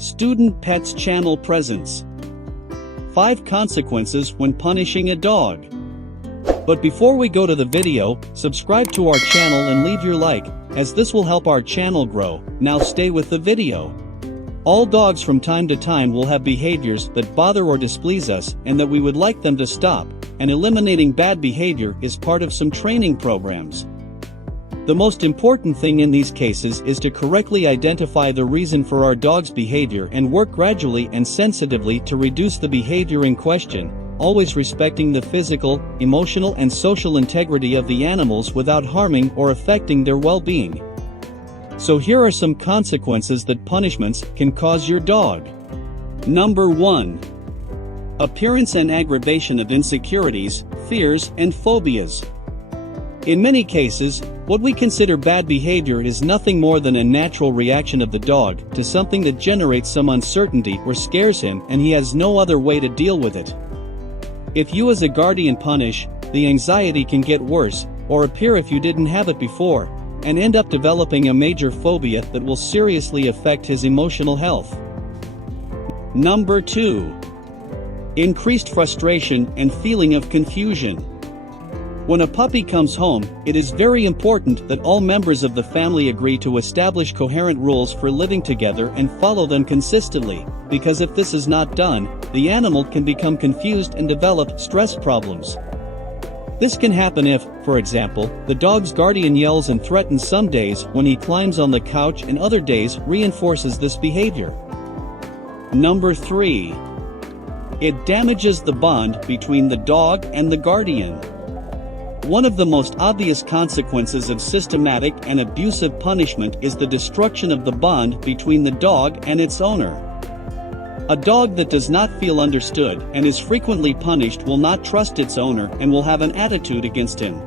Student Pets Channel presents 5 consequences when punishing a dog. But before we go to the video, subscribe to our channel and leave your like, as this will help our channel grow. Now stay with the video. All dogs from time to time will have behaviors that bother or displease us and that we would like them to stop, and eliminating bad behavior is part of some training programs. The most important thing in these cases is to correctly identify the reason for our dog's behavior and work gradually and sensitively to reduce the behavior in question, always respecting the physical, emotional and social integrity of the animals without harming or affecting their well-being. So here are some consequences that punishments can cause your dog. Number 1. Appearance and aggravation of insecurities, fears and phobias. In many cases, what we consider bad behavior is nothing more than a natural reaction of the dog to something that generates some uncertainty or scares him, and he has no other way to deal with it. If you as a guardian punish, the anxiety can get worse, or appear if you didn't have it before, and end up developing a major phobia that will seriously affect his emotional health. Number 2. Increased frustration and feeling of confusion. When a puppy comes home, it is very important that all members of the family agree to establish coherent rules for living together and follow them consistently, because if this is not done, the animal can become confused and develop stress problems. This can happen if, for example, the dog's guardian yells and threatens some days when he climbs on the couch and other days reinforces this behavior. Number 3. It damages the bond between the dog and the guardian. One of the most obvious consequences of systematic and abusive punishment is the destruction of the bond between the dog and its owner. A dog that does not feel understood and is frequently punished will not trust its owner and will have an attitude against him.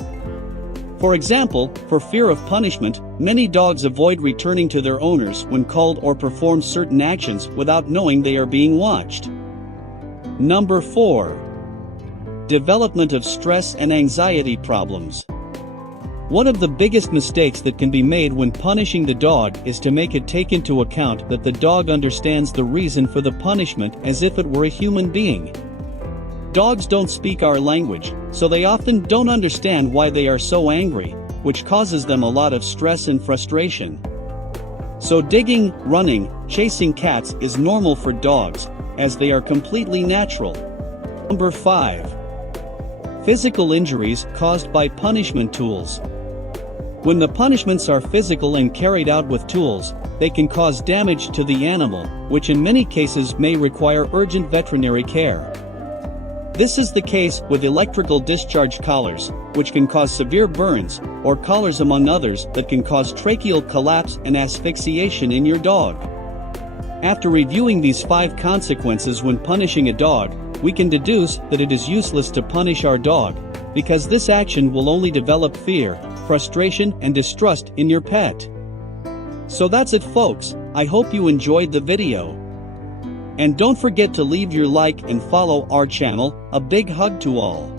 For example, for fear of punishment, many dogs avoid returning to their owners when called or perform certain actions without knowing they are being watched. Number 4. Development of stress and anxiety problems. One of the biggest mistakes that can be made when punishing the dog is to make it take into account that the dog understands the reason for the punishment as if it were a human being. Dogs don't speak our language, so they often don't understand why they are so angry, which causes them a lot of stress and frustration. So digging, running, chasing cats is normal for dogs, as they are completely natural. Number 5. Physical injuries caused by punishment tools. When the punishments are physical and carried out with tools, they can cause damage to the animal, which in many cases may require urgent veterinary care. This is the case with electrical discharge collars, which can cause severe burns, or collars among others that can cause tracheal collapse and asphyxiation in your dog. After reviewing these 5 consequences when punishing a dog, we can deduce that it is useless to punish our dog, because this action will only develop fear, frustration and distrust in your pet. So that's it folks, I hope you enjoyed the video. And don't forget to leave your like and follow our channel. A big hug to all.